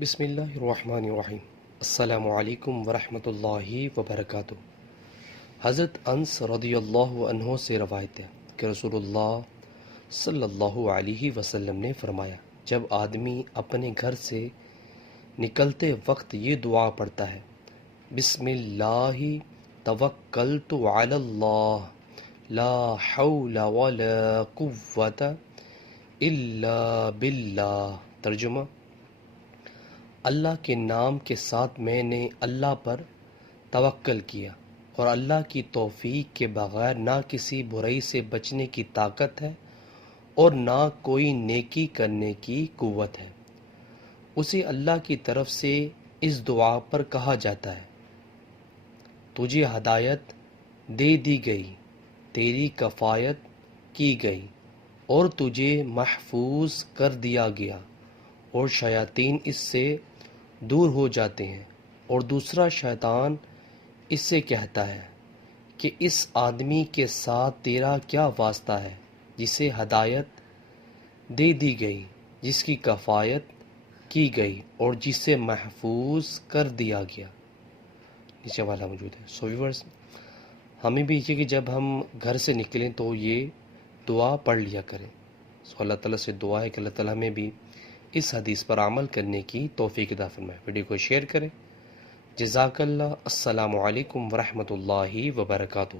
بسم اللہ الرحمن الرحیم۔ السلام علیکم ورحمۃ اللہ وبرکاتہ۔ حضرت انس رضی اللہ عنہ سے روایت ہے کہ رسول اللہ صلی اللہ علیہ وسلم نے فرمایا، جب آدمی اپنے گھر سے نکلتے وقت یہ دعا پڑھتا ہے، بسم اللہ توکلت علی اللہ لا حول ولا قوت الا باللہ، ترجمہ: اللہ کے نام کے ساتھ میں نے اللہ پر توکل کیا اور اللہ کی توفیق کے بغیر نہ کسی برائی سے بچنے کی طاقت ہے اور نہ کوئی نیکی کرنے کی قوت ہے۔ اسے اللہ کی طرف سے اس دعا پر کہا جاتا ہے، تجھے ہدایت دے دی گئی، تیری کفایت کی گئی اور تجھے محفوظ کر دیا گیا، اور شیاطین اس سے دور ہو جاتے ہیں۔ اور دوسرا شیطان اس سے کہتا ہے کہ اس آدمی کے ساتھ تیرا کیا واسطہ ہے جسے ہدایت دے دی گئی، جس کی کفایت کی گئی اور جسے محفوظ کر دیا گیا۔ نیچے والا موجود ہے۔ ویورز، ہمیں بھی یہ کہ جب ہم گھر سے نکلیں تو یہ دعا پڑھ لیا کریں۔ اللہ تعالیٰ سے دعا ہے کہ اللہ تعالیٰ ہمیں بھی اس حدیث پر عمل کرنے کی توفیق عطا فرمائے۔ ویڈیو کو شیئر کریں۔ جزاک اللہ۔ السلام علیکم ورحمۃ اللہ وبرکاتہ۔